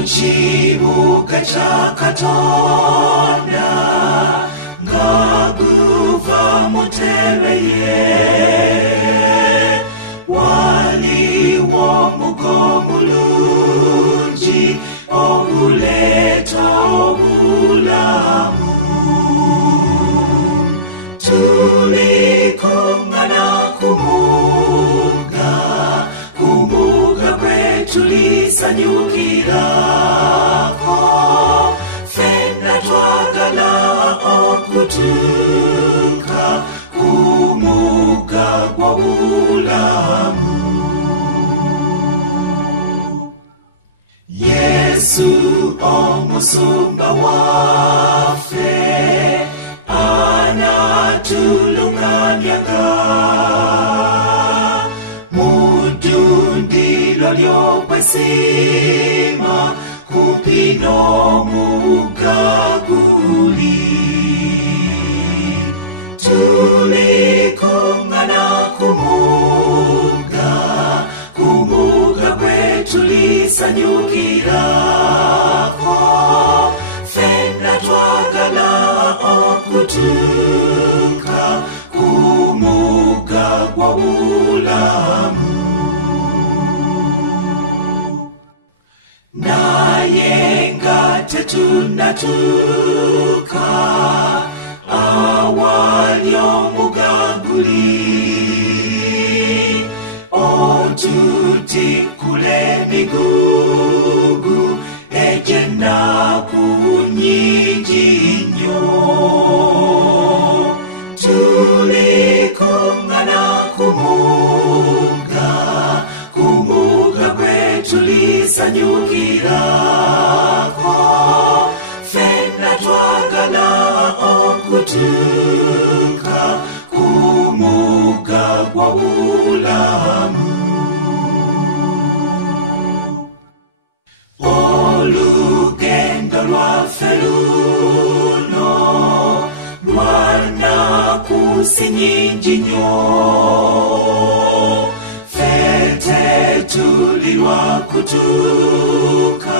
Muchibuka cha Katonda nga guva mu ntebe ye, waliwo omugo mulungi oguleeta obulamu. Tulikongana kumuga gwe tulisanyukirako, ffenna twagala okutuuka kumuga gw'obulamu. Yesu omusumba waffe anatulungamyanga mudundiro ly'okwesiima kumpi n'omugga guli. Tulikongana kumuga gwe tulisanyukirako, ffenna twagala okutuuka kumuga gw'obulamu. Naye nga tetunnatuuka awali omugga guli, otutikula emigugu egy'ennaku nnyingi nnyo. Tulikongana kumuga gwe tulisanyukirako, ffenna twagala okutuuka kumuga gw'obulamu. Olugendo lwaffe luno lwanakusi nnyingi nnyo, ffe tetulirwa kutuuka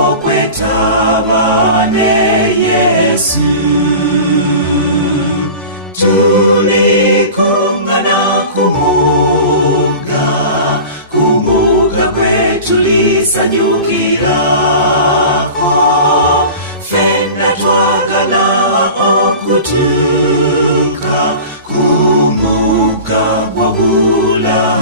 okwetaba ne Yesu. Tulikongana kumuga gwe tulisanyukirako, ffenna twagala okutuuka kumuga gw'obulamu.